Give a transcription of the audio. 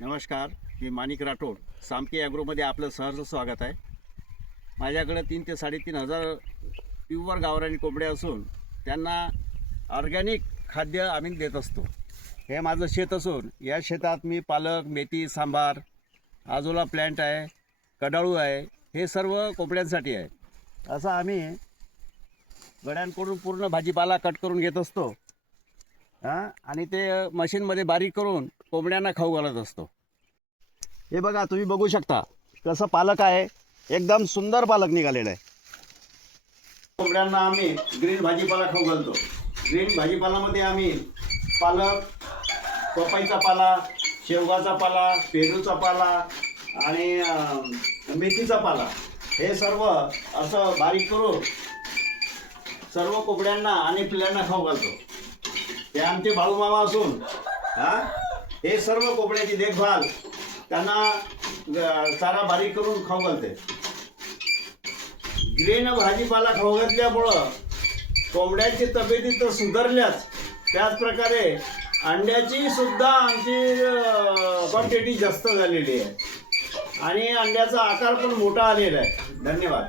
नमस्कार, मी माणिक राठोड. सामके ॲग्रोमध्ये आपलं सहर्ष स्वागत आहे. माझ्याकडे 3 ते 3.5 हजार प्युअर गावरानी कोंबड्या असून त्यांना ऑर्गॅनिक खाद्य आम्ही देत असतो. हे माझं शेत असून या शेतात मी पालक, मेथी, सांबार, आजोला प्लॅन्ट आहे, कडाळू आहे, हे सर्व कोंबड्यांसाठी आहे. असं आम्ही गड्यांकडून पूर्ण भाजीपाला कट करून घेत असतो आणि ते मशीनमध्ये बारीक करून कोंबड्यांना खाऊ घालत असतो. हे बघा, तुम्ही बघू शकता कसं पालक आहे, एकदम सुंदर पालक निघालेला आहे. कोंबड्यांना आम्ही ग्रीन भाजीपाला खाऊ घालतो. ग्रीन भाजीपालामध्ये आम्ही पालक, पपईचा पाला, शेवगाचा पाला, पेरूचा पाला आणि मेथीचा पाला हे सर्व असं बारीक करून सर्व कोंबड्यांना आणि पिल्लांना खाऊ घालतो. हे आमचे बाळूमामा असून हे सर्व कोंबड्याची देखभाल त्यांना चारा बारीक करून खाऊ घालते. ग्रीन भाजीपाला खाऊ घातल्यामुळं कोंबड्यांची तब्येती तर सुधारल्याच, त्याचप्रकारे अंड्याची सुद्धा आमची क्वांटिटी जास्त झालेली आहे आणि अंड्याचा आकार पण मोठा आलेला आहे. धन्यवाद.